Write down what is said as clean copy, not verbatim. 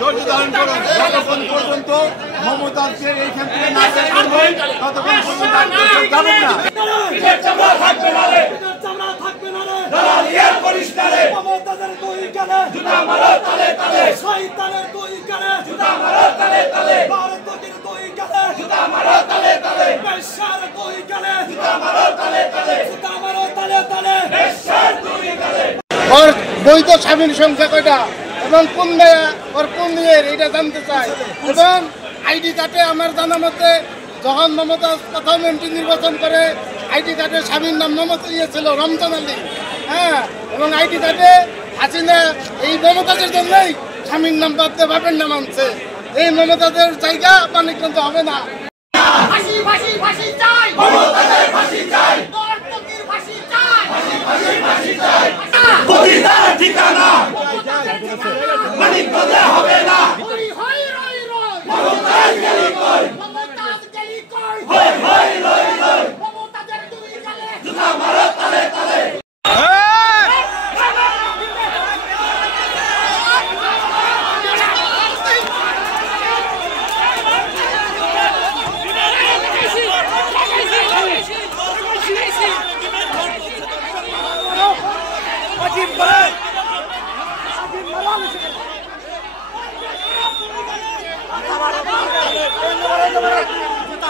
ধৈর্য ধারণ করুন যতক্ষণ পর্যন্ত মমতাকে এইখান থেকে না বের করবো ততক্ষণ পর্যন্ত যাবেন না। বৈধ স্বামীর সংখ্যা কয়টা এবং কোন দিনের এটা জানতে চাই। এবং আইডি কার্ডে আমার জানা মতে যখন মমতা প্রথম এমপি নির্বাচন করে আইডি কার্ডে স্বামীর নাম মমতা ছিল রমজান আলী। হ্যাঁ, এবং আইডি কার্ডে হাসিনা এই মমতাজের জন্যই স্বামীর নাম বাদ দিয়ে বাপের নাম আনছে। এই মমতাজের জায়গা মানিকগঞ্জ হবে না। ঠিকানা মানিকগঞ্জে হবে না। Kita